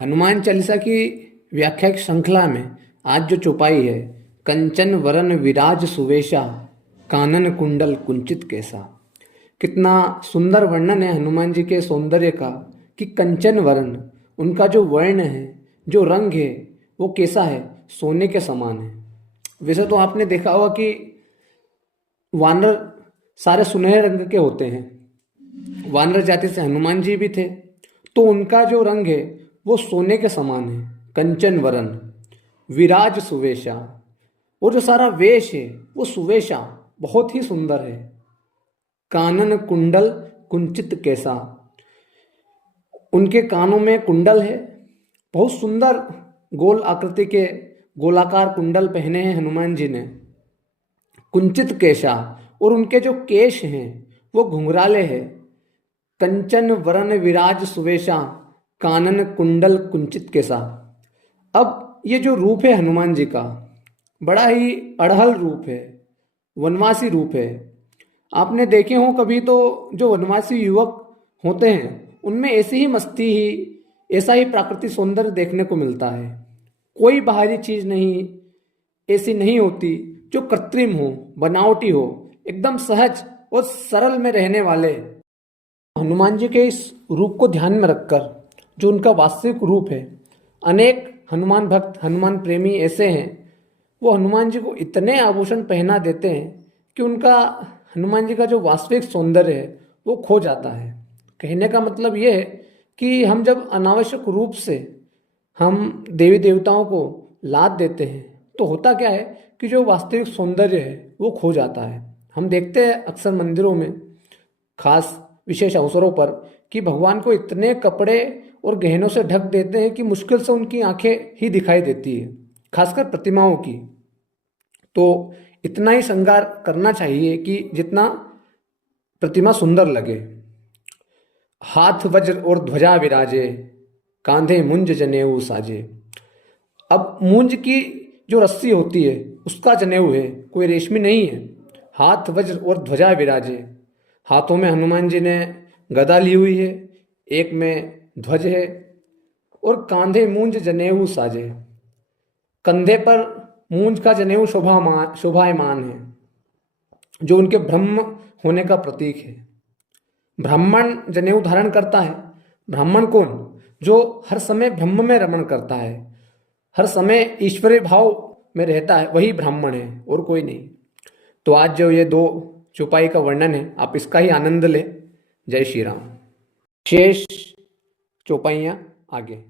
हनुमान चालीसा की व्याख्या की श्रृंखला में आज जो चौपाई है, कंचन वरन विराज सुवेशा, कानन कुंडल कुंचित केसा। कितना सुंदर वर्णन है हनुमान जी के सौंदर्य का कि कंचन वर्ण, उनका जो वर्ण है, जो रंग है, वो कैसा है, सोने के समान है। वैसे तो आपने देखा होगा कि वानर सारे सुनहरे रंग के होते हैं। वानर जाति से हनुमान जी भी थे, तो उनका जो रंग है वो सोने के समान है, कंचन वरण, विराज सुवेशा। और जो सारा वेश है वो सुवेशा, बहुत ही सुंदर है। कानन कुंडल कुंचित कैसा, उनके कानों में कुंडल है, बहुत सुंदर गोल आकृति के गोलाकार कुंडल पहने हैं हनुमान जी ने। कुंचित केशा, और उनके जो केश हैं वो घुंघराले हैं। कंचन वरण विराज सुवेशा, कानन कुंडल कुंचित केसा। अब ये जो रूप है हनुमान जी का, बड़ा ही अड़हल रूप है, वनवासी रूप है। आपने देखे हो कभी तो जो वनवासी युवक होते हैं उनमें ऐसी ही मस्ती ही, ऐसा ही प्राकृतिक सौंदर्य देखने को मिलता है। कोई बाहरी चीज नहीं ऐसी नहीं होती जो कृत्रिम हो, बनावटी हो, एकदम सहज और सरल में रहने वाले। हनुमान जी के इस रूप को ध्यान में रखकर, जो उनका वास्तविक रूप है, अनेक हनुमान भक्त, हनुमान प्रेमी ऐसे हैं, वो हनुमान जी को इतने आभूषण पहना देते हैं कि उनका, हनुमान जी का जो वास्तविक सौंदर्य है वो खो जाता है। कहने का मतलब ये है कि हम जब अनावश्यक रूप से हम देवी देवताओं को लाद देते हैं तो होता क्या है कि जो वास्तविक सौंदर्य है वो खो जाता है। हम देखते हैं अक्सर मंदिरों में, खास विशेष अवसरों पर, कि भगवान को इतने कपड़े और गहनों से ढक देते हैं कि मुश्किल से उनकी आंखें ही दिखाई देती है, खासकर प्रतिमाओं की। तो इतना ही श्रृंगार करना चाहिए कि जितना प्रतिमा सुंदर लगे। हाथ वज्र और ध्वजा विराजे, कांधे मुंज जनेऊ साजे। अब मूंज की जो रस्सी होती है उसका जनेऊ है, कोई रेशमी नहीं है। हाथ वज्र और ध्वजा विराजे, हाथों में हनुमान जी ने गदा ली हुई है, एक में ध्वज है, और कांधे मूंज जनेऊ साजे, कंधे पर मूंज का जनेऊ शोभायमान है, जो उनके ब्रह्म होने का प्रतीक है। ब्राह्मण जनेऊ धारण करता है। ब्राह्मण कौन? जो हर समय ब्रह्म में रमण करता है, हर समय ईश्वरीय भाव में रहता है, वही ब्राह्मण है और कोई नहीं। तो आज जो ये दो चौपाई का वर्णन है, आप इसका ही आनंद लें। जय श्री राम। शेष चौपाइयाँ आगे।